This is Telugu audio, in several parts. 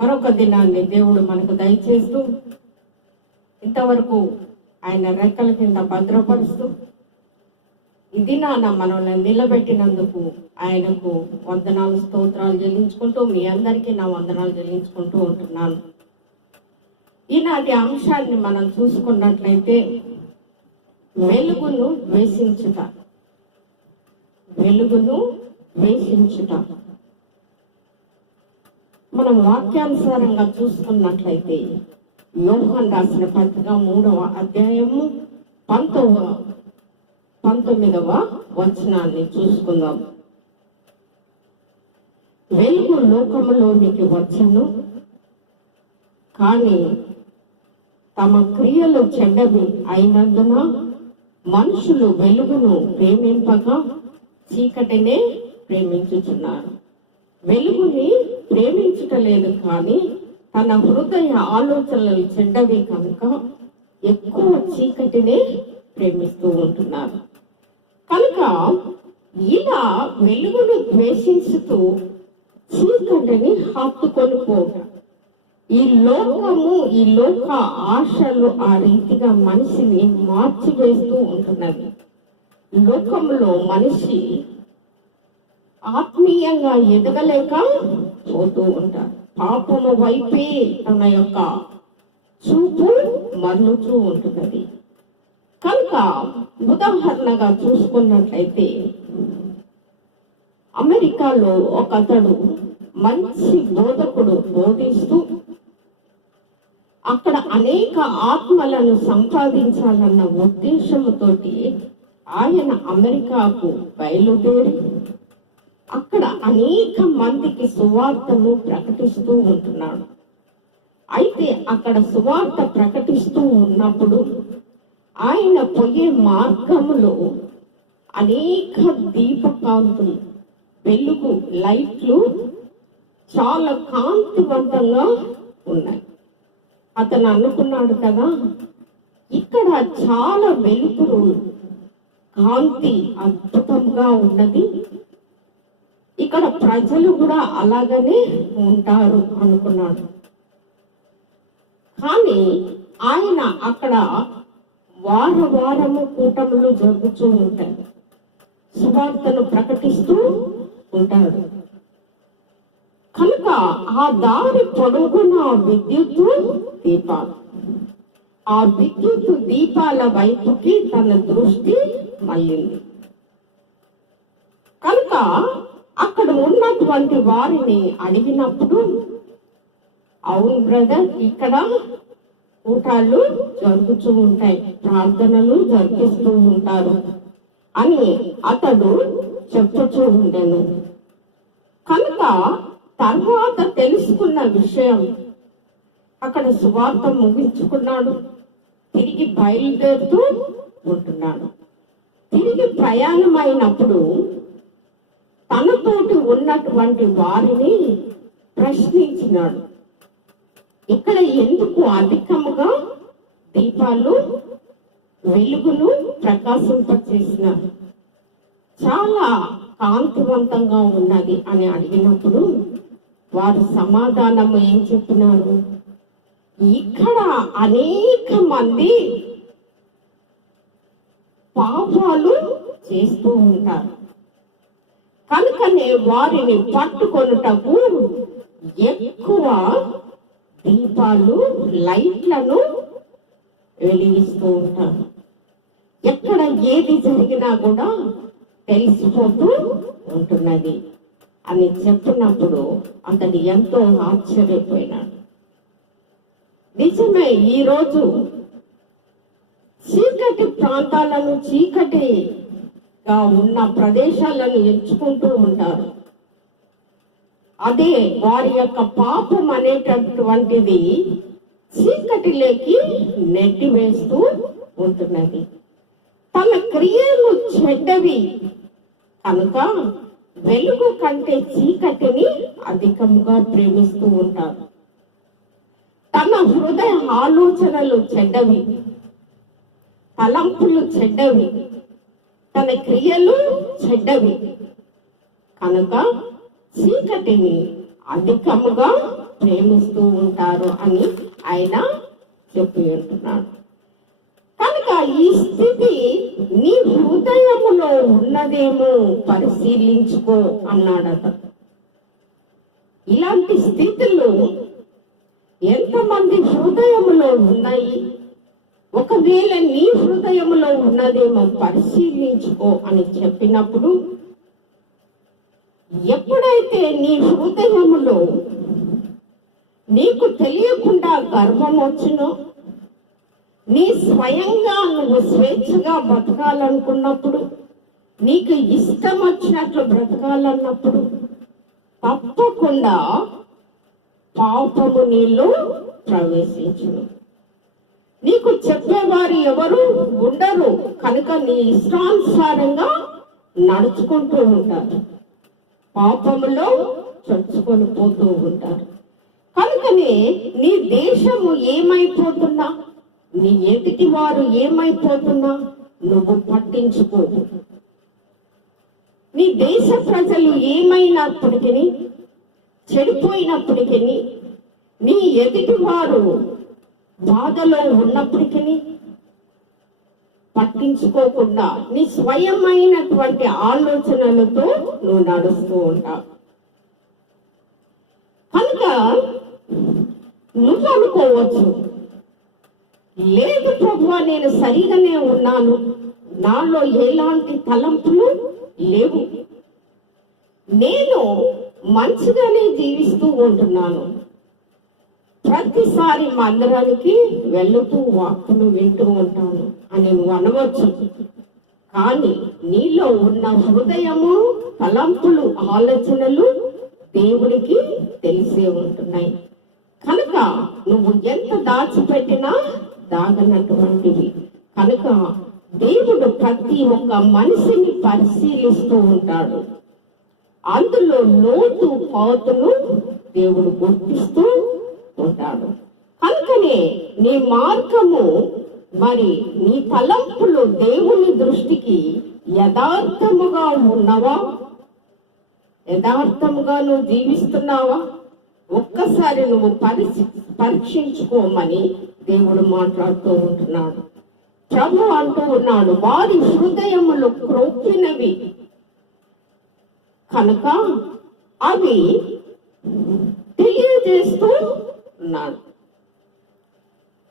మరొక దినాన్ని దేవుడు మనకు దయచేస్తూ ఇంతవరకు ఆయన రెక్కల కింద భద్రపరుస్తూ ఈ దినాన మనల్ని నిలబెట్టినందుకు ఆయనకు వందనాలు స్తోత్రాలు చెల్లించుకుంటూ మీ అందరికీ నా వందనాలు చెల్లించుకుంటూ ఉంటున్నాను. ఈనాటి అంశాన్ని మనం చూసుకున్నట్లయితే వెలుగును ద్వేషించుట. వెలుగును ద్వేషించుట మనం వాక్యానుసారంగా చూసుకున్నట్లయితే యోహాన్ రాసిన పత్రిక మూడవ అధ్యాయము పంతొమ్మిదవ పంతొమ్మిదవ వచనాన్ని చూసుకుందాం. వెలుగు లోకములోనికి వచ్చను కానీ తమ క్రియలు చెడ్డవి అయినందున మనుషులు వెలుగును ప్రేమింపగా చీకటినే ప్రేమించుచున్నారు వెలుగుని ప్రేమించటలేదు కానీ తన హృదయ ఆలోచనలు చెడ్డవి కనుక ఎక్కువ చీకటినే ప్రేమిస్తూ ఉంటున్నారు కనుక ఇలా వెలుగును ద్వేషించుతూ చీకటిని హత్తుకొని పోవటం ఈ లోకము ఈ లోక ఆశలు ఆ రీతిగా మనిషిని మార్చివేస్తూ ఉంటున్నది. లోకంలో మనిషి ఆత్మీయంగా ఎదగలేక పోతూ ఉంటారు పాపము వైపే తన యొక్క చూపు మరలుతూ ఉంటున్నది. కనుక ఉదాహరణగా చూసుకున్నట్లయితే అమెరికాలో ఒక అతడు మంచి బోధకుడు బోధిస్తూ అక్కడ అనేక ఆత్మలను సంపాదించాలన్న ఉద్దేశంతోటి ఆయన అమెరికాకు బయలుదేరి అక్కడ అనేక మందికి సువార్తను ప్రకటిస్తూ ఉంటున్నాడు. అయితే అక్కడ సువార్త ప్రకటిస్తూ ఉన్నప్పుడు ఆయన పోయే మార్గములో అనేక దీపకాంతులు వెలుగు లైట్లు చాలా కాంతివంతంగా ఉన్నాయి. అతను అనుకున్నాడు కదా ఇక్కడ చాలా వెలుతురు కాంతి అద్భుతంగా ఉన్నది ఇక్కడ ప్రజలు కూడా అలాగనే ఉంటారు అనుకున్నాడు. కానీ ఆయన అక్కడ వార వారము కూటములు జరుగుతూ ఉంటాయి. సువార్తను ప్రకటిస్తూ ఉంటాడు. కనుక ఆ దారి పొడుగున విద్యుత్తు దీపాలు. ఆ విద్యుత్ దీపాల వైపుకి తన దృష్టి మళ్ళింది. కనుక అక్కడ ఉన్నటువంటి వారిని అడిగినప్పుడు అవును బ్రదర్ ఇక్కడ కూటాలు జరుగుతూ ఉంటాయి ప్రార్థనలు జరిపిస్తూ ఉంటారు అని అతడు చెప్పుతూ ఉండెను. కనుక తర్వాత తెలుసుకున్న విషయం అక్కడ సువార్త ముగించుకున్నాడు తిరిగి బయలుదేరుతూ ఉంటున్నాడు. తిరిగి ప్రయాణమైనప్పుడు తోటి ఉన్నటువంటి వారిని ప్రశ్నించినాడు. ఇక్కడ ఎందుకు అధికముగా దీపాలు వెలుగును ప్రకాశింపచేసినారు? చాలా కాంతివంతంగా ఉన్నది అని అడిగినప్పుడు వారు సమాధానం ఏం చెప్పినారు? ఇక్కడ అనేక మంది పాపాలు చేస్తూ ఉంటారు. కనుకనే వారిని పట్టుకొనుటకు ఎక్కువ దీపాలు లైట్లను వెలిగిస్తూ ఉంటారు. ఎక్కడ ఏది జరిగినా కూడా తెలిసిపోతూ ఉంటున్నది. అని చెప్పినప్పుడు అతడు ఎంతో ఆశ్చర్యపోయినాడు. నిజమే ఈరోజు చీకటి ప్రాంతాలను చీకటి గా ఉన్న ప్రదేశాలను ఎంచుకుంటూ ఉంటారు. అదే వారి యొక్క పాపం అనేటటువంటిది చీకటిలోకి నెట్టివేస్తూ ఉంటున్నది. తన క్రియలు చెడ్డవి. కనుక వెలుగు కంటే చీకటిని అధికంగా ప్రేమిస్తూ ఉంటారు. తన హృదయ ఆలోచనలు చెడ్డవి. తలంపులు చెడ్డవి. తన క్రియలు చెడ్డవి. కనుక చీకటిని అధికముగా ప్రేమిస్తూ ఉంటారు అని ఆయన చెప్పి ఉంటున్నాడు. కనుక ఈ స్థితి నీ హృదయములో ఉన్నదేమో పరిశీలించుకో అన్నాడట. ఇలాంటి స్థితులు ఎంతమంది హృదయములో ఉన్నాయి? ఒకవేళ నీ హృదయములో ఉన్నదేమో పరిశీలించుకో అని చెప్పినప్పుడు ఎప్పుడైతే నీ హృదయములో నీకు తెలియకుండా గర్వం వచ్చినో నీ స్వయంగా నువ్వు స్వేచ్ఛగా బ్రతకాలనుకున్నప్పుడు నీకు ఇష్టం వచ్చినట్లు బ్రతకాలన్నప్పుడు తప్పకుండా పాపము నీళ్ళు ప్రవేశించును. నీకు చెప్పేవారు ఎవరు ఉండరు. కనుక నీ ఇష్టానుసారంగా నడుచుకుంటూ ఉంటారు. పాపములో చచ్చుకొని పోతూ ఉంటారు. కనుకనే నీ దేశము ఏమైపోతున్నా? నీ ఎదుటి వారు ఏమైపోతున్నా? నువ్వు పట్టించుకో. నీ దేశ ప్రజలు ఏమైనప్పటికీ చెడిపోయినప్పటికీ నీ ఎదుటి వారు బాధలో ఉన్నప్పటికీ పట్టించుకోకుండా నీ స్వయమైనటువంటి ఆలోచనలతో నువ్వు నడుస్తూ ఉంటావు. కనుక నువ్వు అనుకోవచ్చు లేదు ప్రభువ నేను సరిగానే ఉన్నాను. నాలో ఎలాంటి తలంపులు లేవు. నేను మంచిగానే జీవిస్తూ ఉంటున్నాను. ప్రతిసారి మందిరానికి వెళుతూ వాక్కును వింటూ ఉంటాను అని నువ్వు అనవచ్చు. కానీ నీలో ఉన్న హృదయము తలంపులు ఆలోచనలు దేవుడికి తెలిసే ఉంటున్నాయి. కనుక నువ్వు ఎంత దాచిపెట్టినా దాగనటువంటివి. కనుక దేవుడు ప్రతి ఒక్క మనిషిని పరిశీలిస్తూ ఉంటాడు. అందులో లోతు పాతును దేవుడు గుర్తిస్తూ ఉంటాడు. కనుకనే నీ మార్గము మరి నీ తలంపులు దేవుని దృష్టికి యథార్థముగా ఉన్నవా? యథార్థముగా నువ్వు జీవిస్తున్నావా? ఒక్కసారి నువ్వు పరీక్ష పరీక్షించుకోమని దేవుడు మాట్లాడుతూ ఉంటున్నాడు. ప్రభు అంటూ ఉన్నాడు వారి హృదయములు క్రొక్కినవి. కనుక అవి తెలియజేస్తూ ఉన్నాడు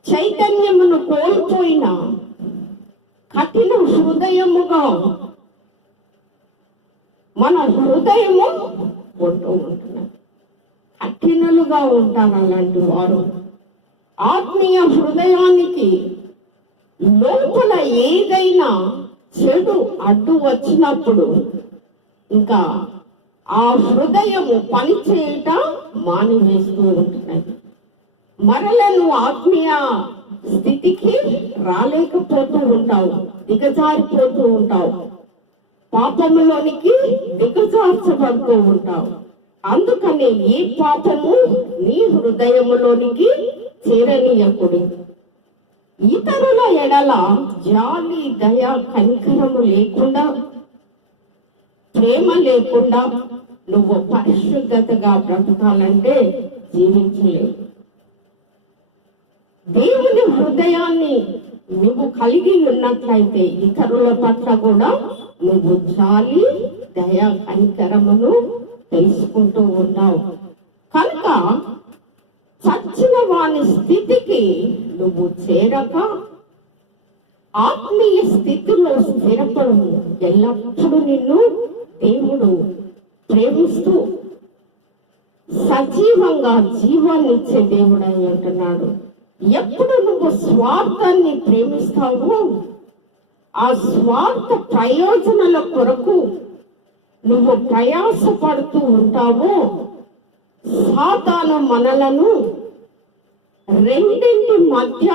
చైతన్యమును కోల్పోయిన కఠిన హృదయముగా మన హృదయము ఉంటూ ఉంటున్నది కఠినలుగా ఉంటారు అలాంటి వారు. ఆత్మీయ హృదయానికి లోపల ఏదైనా చెడు అడ్డు వచ్చినప్పుడు ఇంకా ఆ హృదయము పనిచేయట మానివేస్తూ ఉంటున్నది మరల నువ్వు ఆత్మీయ స్థితికి రాలేకపోతూ ఉంటావు దిగజారిపోతూ ఉంటావు. పాపములోనికి దిగజార్చబడుతూ ఉంటావు. అందుకని ఈ పాపము నీ హృదయములోనికి చేరనీయకుడు ఇతరుల ఎడల జాలి దయ కనికరము లేకుండా ప్రేమ లేకుండా నువ్వు పరిశుద్ధతగా బ్రతకాలంటే జీవించలేవు. దేవుని హృదయాన్ని నువ్వు కలిగి ఉన్నట్లయితే ఇతరుల పట్ల కూడా నువ్వు జాలి దయ కనికరమును తెలుసుకుంటూ ఉన్నావు. కనుక చచ్చిన వాని స్థితికి నువ్వు చేరక ఆత్మీయ స్థితిలో స్థిరపడు ఎల్లప్పుడూ నిన్ను దేవుడు ప్రేమిస్తూ సజీవంగా జీవాన్ని ఇచ్చే దేవుడై ఉంటున్నాడు. ఎప్పుడు నువ్వు స్వార్థాన్ని ప్రేమిస్తావో ఆ స్వార్థ ప్రయోజనాల కొరకు నువ్వు ప్రయాసపడుతూ ఉంటావో సాతాను మనలను రెండింటి మధ్య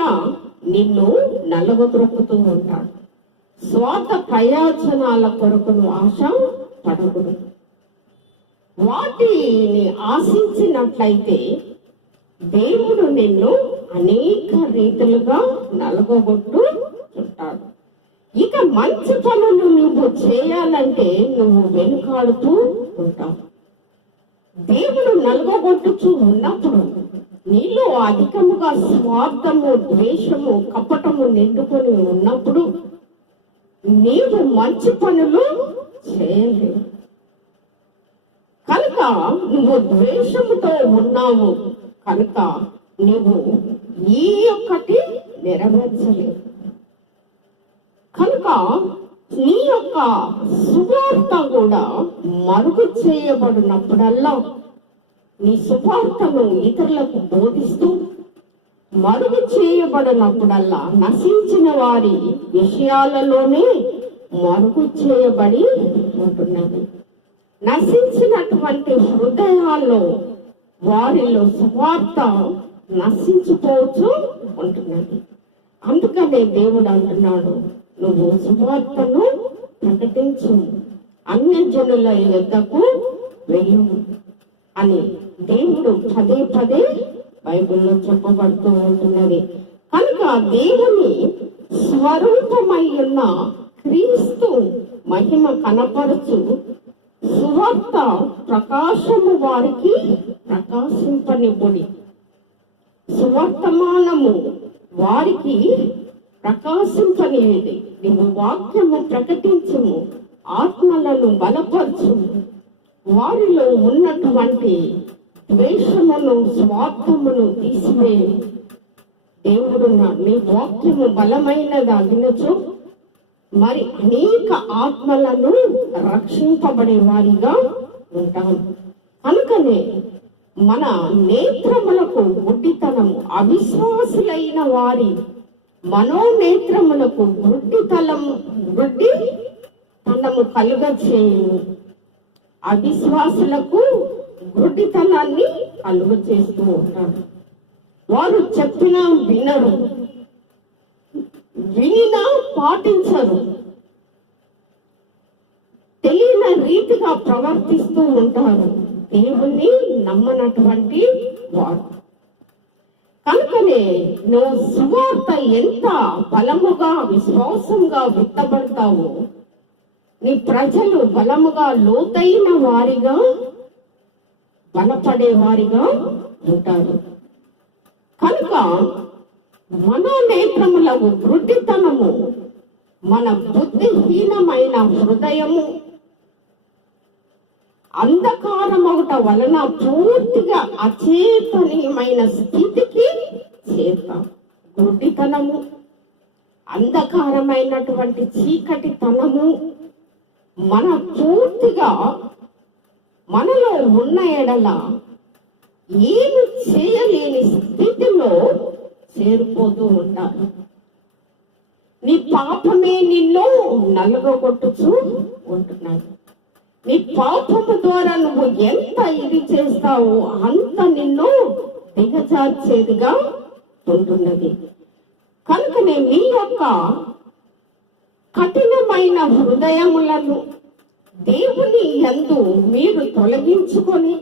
నిన్ను నలగొద్రొక్కుతూ ఉంటాడు. స్వార్థ ప్రయోజనాల కొరకు నువ్వు ఆశ పడకూడదు వాటిని ఆశించినట్లయితే దేవుడు నిన్ను అనేక రీతులుగా నలగొట్టు ఉంటాడు. ఇక మంచి పనులు నువ్వు చేయాలంటే నువ్వు వెనుకాడుతూ ఉంటావు. దేవుడు నలగొట్టుచూ ఉన్నప్పుడు నీలో అధికముగా స్వార్థము ద్వేషము కపటము నిండుకొని ఉన్నప్పుడు నీవు మంచి పనులు చేయలేవు. కనుక నువ్వు ద్వేషముతో ఉన్నావు. కనుక నువ్వు ఈ ఒక్కటి నెరవేర్చలేదు. కనుక నీ యొక్క సువార్త కూడా మరుగు చేయబడినప్పుడల్లా నీ సువార్తను ఇతరులకు బోధిస్తూ మరుగు చేయబడినప్పుడల్లా నశించిన వారి విషయాలలోనే మరుగు చేయబడి ఉంటున్నది. నశించినటువంటి హృదయాల్లో వారిలో సువార్త నశించిపోవచ్చు ఉంటున్నది అందుకనే దేవుడు అంటున్నాడు నువ్వు సువార్తను ప్రకటించు. అన్య జనుల యొద్దకు వెళ్ళు అని దేవుడు పదే పదే బైబిల్లో చెప్పబడుతూ ఉంటున్నది. కనుక దేవుని స్వరూపమై ఉన్న క్రీస్తు మహిమ కనపరచు సువార్త ప్రకాశము వారికి ప్రకాశింపనివ్వుడి. సువర్తమానము వారికి ప్రకాశింపనిది నువ్వు వాక్యము ప్రకటించుము ఆత్మలను బలపరచుము. వారిలో ఉన్నటువంటి ద్వేషమును స్వార్థమును తీసివేయి దేవుడు నీ వాక్యము బలమైనది అగినచు మరి అనేక ఆత్మలను రక్షింపబడే వారిగా ఉంటాం. అనుకనే మన నేత్రములకు గుడ్డితనము అవిశ్వాసులైన వారి మనోనేత్రములకు గుడ్డితలం గుడ్డి తనము కలుగ అవిశ్వాసులకు గుడ్డితనాన్ని కలుగ చేస్తూ ఉంటారు. వారు చెప్పినా వినరు. వినినా పాటించరు. తెలియని రీతిగా ప్రవర్తిస్తూ ఉంటారు. దేవుణ్ణి నమ్మనటువంటి వారు కనుకనే నువ్వు సువార్త ఎంత బలముగా విశ్వాసంగా విత్తబడతావో నీ ప్రజలు బలముగా లోతైన వారిగా బలపడే వారిగా ఉంటారు. కనుక మనోనేత్రములకు వృద్ధితనము మన బుద్ధిహీనమైన హృదయము అంధకారం అంధకారమొకట వలన పూర్తిగా అచేతనీయమైన స్థితికి చేరుతాం. గుడ్డితనము అంధకారమైనటువంటి చీకటితనము మన పూర్తిగా మనలో ఉన్న ఎడల ఏమి చేయలేని స్థితిలో చేరిపోతూ ఉంటారు. నీ పాపమే నిన్ను నలుగొట్టుచూ ఉంటున్నాడు నీ పాపము ద్వారా నువ్వు ఎంత ఇది చేస్తావో అంత నిన్ను దిగజార్చేదిగా ఉంటున్నది. కనుకనే నీ యొక్క కఠినమైన హృదయములను దేవుని ఎందు మీరు తొలగించుకొని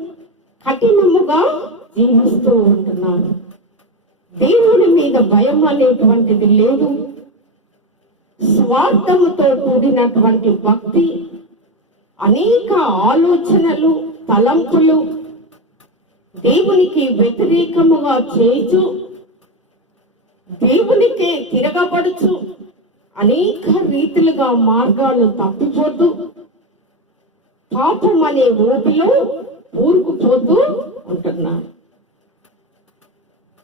కఠినముగా జీవిస్తూ ఉంటున్నారు. దేవుని మీద భయం అనేటువంటిది లేదు. స్వార్థముతో కూడినటువంటి భక్తి అనేక ఆలోచనలు తలంపులు దేవునికి వ్యతిరేకముగా చేయుచు దేవునికే తిరగబడుచు అనేక రీతిలుగా మార్గాలు తప్పిపోతూ పాపం అనే ఊపిలో ఊరుకుపోతూ ఉంటున్నారు.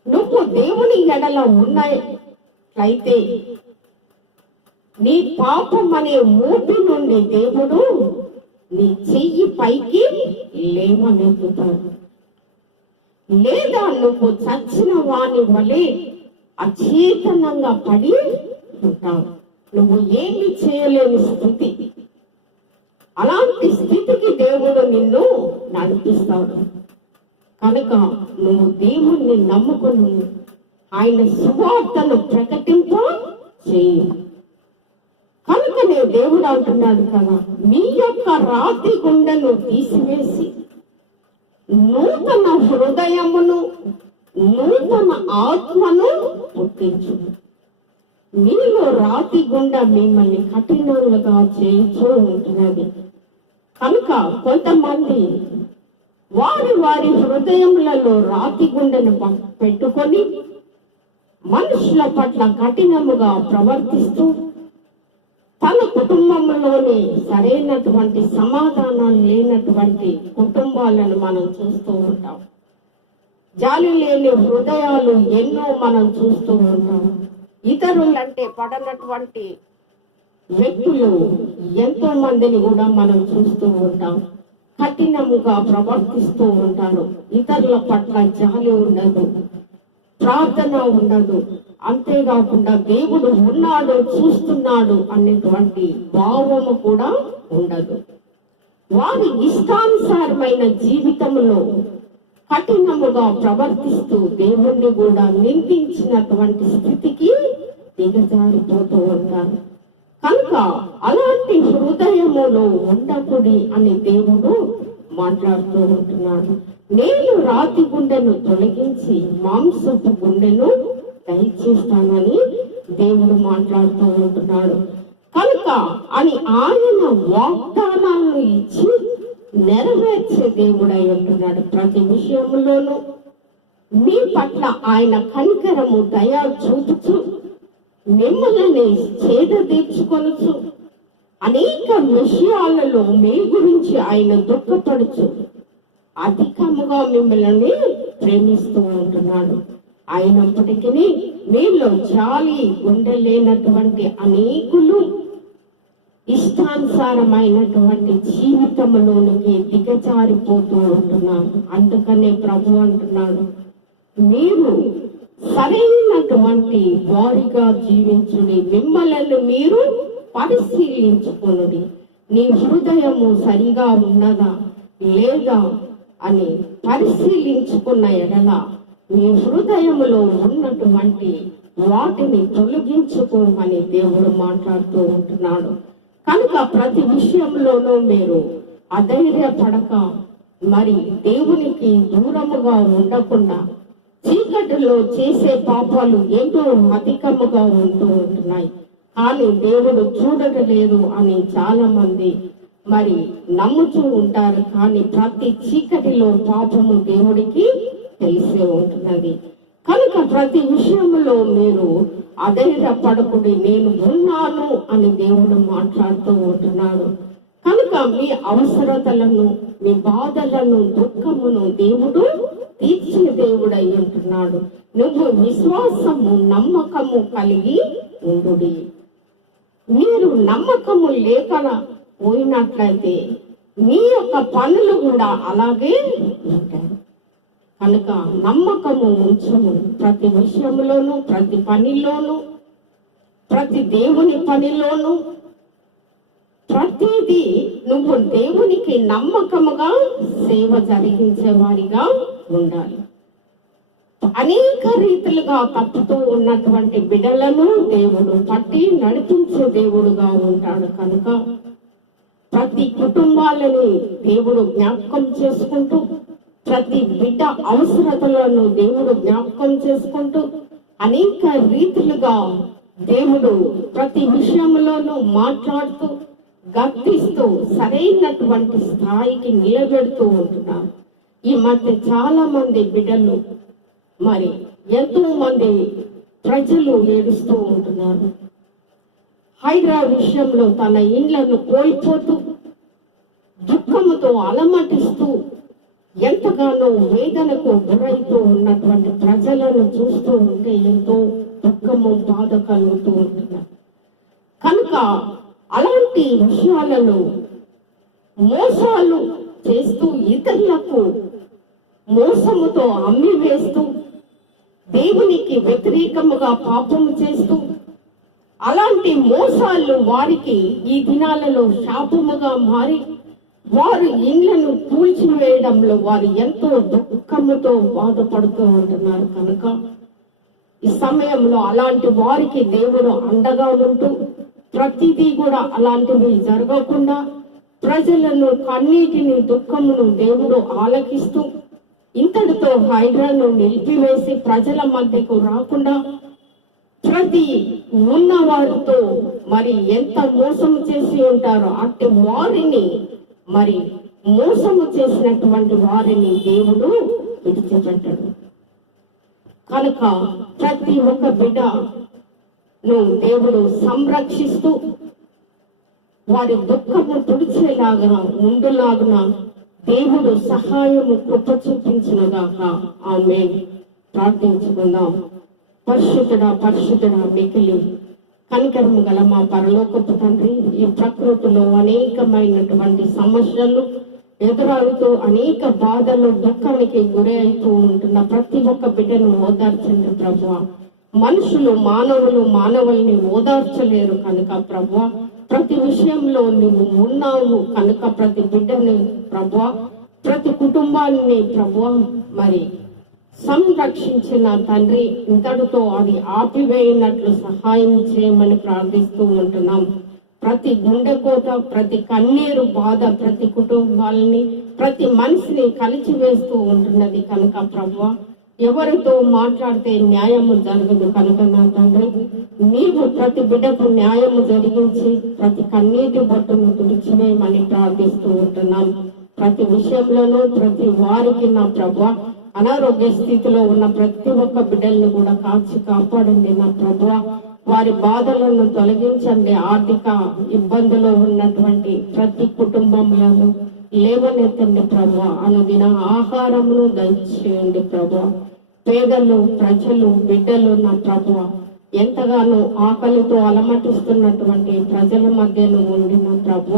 నువ్వు దేవుని ఎడల ఉన్నట్లయితే నీ పాపం అనే ఊపి నుండి దేవుడు నీ చెయ్యి పైకి లేవనెత్తుతాడు లేదా నువ్వు చచ్చిన వాని వలె అచేతనంగా పడి ఉంటావు. నువ్వు ఏమి చేయలేని స్థితి. అలాంటి స్థితికి దేవుడు నిన్ను నడిపిస్తాడు. కనుక నువ్వు దేవుణ్ణి నమ్ముకుని ఆయన సువార్తను ప్రకటింప చేయి. కనుకనే దేవుడు అంటున్నాడు కదా మీ యొక్క రాతి గుండెను తీసివేసి నూతన హృదయమును నూతన ఆత్మను పుట్టించు. మీలో రాతి గుండె మిమ్మల్ని కఠినంగా చేయించు ఉంటున్నది కనుక కొంతమంది వారి వారి హృదయములలో రాతి గుండెను ప- పెట్టుకొని మనుషుల పట్ల కఠినముగా ప్రవర్తిస్తూ తన కుటుంబంలోని సరైనటువంటి సమాధానం లేనటువంటి కుటుంబాలను మనం చూస్తూ ఉంటాం. జాలి లేని హృదయాలు ఎన్నో మనం చూస్తూ ఉంటాం. ఇతరులంటే పడనటువంటి వ్యక్తులు ఎంతో మందిని కూడా మనం చూస్తూ ఉంటాం. కఠినముగా ప్రవర్తిస్తూ ఉంటారు. ఇతరుల పట్ల జాలి ఉండదు. ప్రార్థన ఉండదు. అంతేకాకుండా దేవుడు ఉన్నాడు చూస్తున్నాడు అనేటువంటి భావము కూడా ఉండదు. వారి ఇష్టానుసారమైన జీవితంలో కఠినముగా ప్రవర్తిస్తూ దేవుణ్ణి కూడా నిందించినటువంటి స్థితికి దిగజారిపోతూ ఉంటారు. కనుక అలాంటి హృదయములో ఉండకుడి అని దేవుడు మాట్లాడుతూ ఉంటున్నాడు. నేను రాతి గుండెను తొలగించి మాంసపు గుండెను దయచేస్తానని దేవుడు మాట్లాడుతూ ఉంటున్నాడు. కనుక అని ఆయన వాగ్దానాలను ఇచ్చి నెరవేర్చే దేవుడై ఉంటున్నాడు ప్రతి విషయంలోనూ. మీ పట్ల ఆయన కనికరము దయ చూపుచు మిమ్మల్ని చేద తీర్చుకొనచ్చు అనేక విషయాలలో మీ గురించి ఆయన దుఃఖపడుచు అధికముగా మిమ్మల్ని ప్రేమిస్తూ ఉంటున్నాడు. అయినప్పటికీ మీలో జాలి ఉండలేనటువంటి అనేకులు ఇష్టానుసారమైనటువంటి జీవితంలోనికి దిగజారిపోతూ ఉంటున్నారు. అందుకనే ప్రభు అంటున్నాడు మీరు సరైనటువంటి వారిగా జీవించుడి మిమ్మల్ని మీరు పరిశీలించుకొనుడి. నీ హృదయము సరిగా ఉన్నదా లేదా అని పరిశీలించుకున్న ఎడల మీ హృదయంలో ఉన్నటువంటి వాటిని తొలగించుకోమని దేవుడు మాట్లాడుతూ ఉంటున్నాడు. కనుక ప్రతి విషయంలోనూ మీరు అధైర్యపడక మరి దేవునికి దూరముగా ఉండకుండా చీకటిలో చేసే పాపాలు ఎంతో అధికముగా ఉంటూ ఉంటున్నాయి. కానీ దేవుడు చూడటలేదు అని చాలా మంది మరి నమ్ముతూ ఉంటారు. కానీ ప్రతి చీకటిలో పాపము దేవుడికి తెలిసే ఉంటున్నది. కనుక ప్రతి విషయంలో మీరు అధైర్యపడకుడి నేను ఉన్నాను అని దేవుడు మాట్లాడుతూ ఉంటున్నాడు. కనుక మీ అవసరతలను మీ బాధలను దుఃఖమును దేవుడు తీర్చిన దేవుడై ఉంటున్నాడు. నువ్వు విశ్వాసము నమ్మకము కలిగి ఉండుడి. మీరు నమ్మకము లేక పోయినట్లయితే మీ యొక్క పనులు కూడా అలాగే ఉంటాయి. కనుక నమ్మకము ఉంచము. ప్రతి విషయంలోనూ ప్రతి పనిలోనూ ప్రతి దేవుని పనిలోనూ ప్రతిదీ నువ్వు దేవునికి నమ్మకముగా సేవ జరిగించేవాడిగా ఉండాలి. అనేక రీతిలుగా తప్పుతూ ఉన్నటువంటి బిడలను దేవుడు పట్టి నడిపించే దేవుడుగా ఉంటాడు కనుక ప్రతి కుటుంబాలని దేవుడు జ్ఞాపకం చేసుకుంటూ ప్రతి బిడ్డ అవసరతలను దేవుడు జ్ఞాపకం చేసుకుంటూ అనేక రీతులుగా దేవుడు ప్రతి విషయంలోనూ మాట్లాడుతూ గర్తిస్తూ సరైనటువంటి స్థాయికి నిలబెడుతూ ఉంటున్నారు ఈ మధ్య చాలా మంది బిడ్డలు మరి ఎంతో మంది ప్రజలు ఏడుస్తూ ఉంటున్నారు. హైదరా విషయంలో తన ఇండ్లను కోల్పోతూ దుఃఖముతో అలమటిస్తూ ఎంతగానో వేదనకు గురైతూ ఉన్నటువంటి ప్రజలను చూస్తూ ఉంటే ఎంతో దుఃఖము బాధ కలుగుతూ ఉంటున్నారు కనుక అలాంటి విషయాలను మోసాలు చేస్తూ ఇతరులకు మోసముతో అమ్మి వేస్తూ దేవునికి వ్యతిరేకముగా పాపము చేస్తూ అలాంటి మోసాలు వారికి ఈ దినాలలో శాపముగా మారి వారు ఇండ్లను కూల్చివేయడంలో వారు ఎంతో దుఃఖముతో బాధపడుతూ ఉంటున్నారు కనుక ఈ సమయంలో అలాంటి వారికి దేవుడు అండగా ఉంటూ ప్రతిదీ కూడా అలాంటివి జరగకుండా ప్రజలను కన్నీటిని దుఃఖమును దేవుడు ఆలకిస్తూ ఇంతటితో హైడ్రాను నిలిపివేసి ప్రజల మధ్యకు రాకుండా ప్రతి ఉన్న వారితో మరి ఎంత మోసం చేసి ఉంటారో అట్టి వారిని మరి మోసము చేసినటువంటి వారిని దేవుడు విడిచిపెట్టడు. కనుక ప్రతి ఒక్క బిడ్డను దేవుడు సంరక్షిస్తూ వారి దుఃఖము తుడిచేలాగా ముందులాగున దేవుడు సహాయము కృప చూపించినగాక ఆమె ప్రార్థించుకుందాం. పరిశుద్ధుడా పరిశుద్ధుడా మిగిలి కనికరము గల మా పరలోకపు తండ్రి ఈ ప్రకృతిలో అనేకమైనటువంటి సమస్యలు ఎదురవుతూ అనేక బాధలు దుఃఖానికి గురి అవుతూ ఉంటున్న ప్రతి ఒక్క బిడ్డను ఓదార్చండి ప్రభు మనుషులు మానవులు మానవుల్ని ఓదార్చలేరు కనుక ప్రభు ప్రతి విషయంలో నువ్వు ఉన్నావు కనుక ప్రతి బిడ్డని ప్రభు ప్రతి కుటుంబాన్ని ప్రభు మరి సంరక్షించిన తండ్రి ఇంతటితో అది ఆపివేయనట్లు సహాయం చేయమని ప్రార్థిస్తూ ఉంటున్నాం. ప్రతి గుండెకోత ప్రతి కన్నీరు బాధ ప్రతి కుటుంబాలని ప్రతి మనిషిని కలిచివేస్తూ ఉంటున్నది కనుక ప్రభు ఎవరితో మాట్లాడితే న్యాయము జరగదు కనుక నా తండ్రి. నీవు ప్రతి బిడ్డకు న్యాయము జరిగించి ప్రతి కన్నీటి బొట్టును తుడిచివేయమని ప్రార్థిస్తూ ఉంటున్నాం. ప్రతి విషయంలోనూ ప్రతి వారికి నా ప్రభు అనారోగ్య స్థితిలో ఉన్న ప్రతి ఒక్క బిడ్డల్ని కూడా కాచి కాపాడండి నా ప్రభు. వారి బాధలను తొలగించండి. ఆర్థిక ఇబ్బందులో ఉన్నటువంటి ప్రతి కుటుంబంలోనూ లేవనెత్తండి ప్రభు. అనుదిన ఆహారమును దయచేయండి ప్రభు. పేదలు ప్రజలు బిడ్డలు నా ప్రభు. ఎంతగానో ఆకలితో అలమటిస్తున్నటువంటి ప్రజల మధ్యను ఉండిన ప్రభు.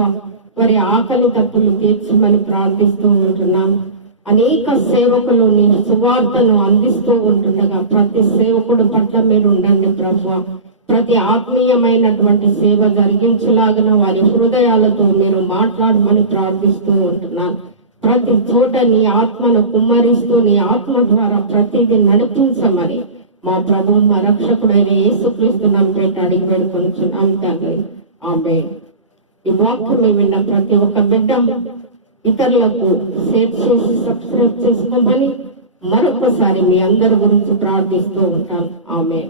వారి ఆకలి తప్పులు తీర్చమని ప్రార్థిస్తూ ఉంటున్నాను అనేక సేవకులు నీ సువార్తను అందిస్తూ ఉంటుండగా ప్రతి సేవకుడు పట్ల మీరు ఉండండి ప్రభు. ప్రతి ఆత్మీయమైనటువంటి సేవ జరిగించలాగిన వారి హృదయాలతో మీరు మాట్లాడమని ప్రార్థిస్తూ ఉంటున్నాను. ప్రతి చోట నీ ఆత్మను కుమ్మరిస్తూ నీ ఆత్మ ద్వారా ప్రతిదీ నడిపించమని మా ప్రభు మా రక్షకుడైన యేసుక్రీస్తు నమ్మేట అడిగి పెడుకొనుచున్నాం తండ్రి. ఆమె ఈ వాక్యం విన్న ప్రతి ఒక్క బిడ్డ ఇతరులకు షేర్ చేసి సబ్స్క్రైబ్ చేసుకోమని మరొకసారి మీ అందరి గురించి ప్రార్థిస్తూ ఉంటాను ఆమె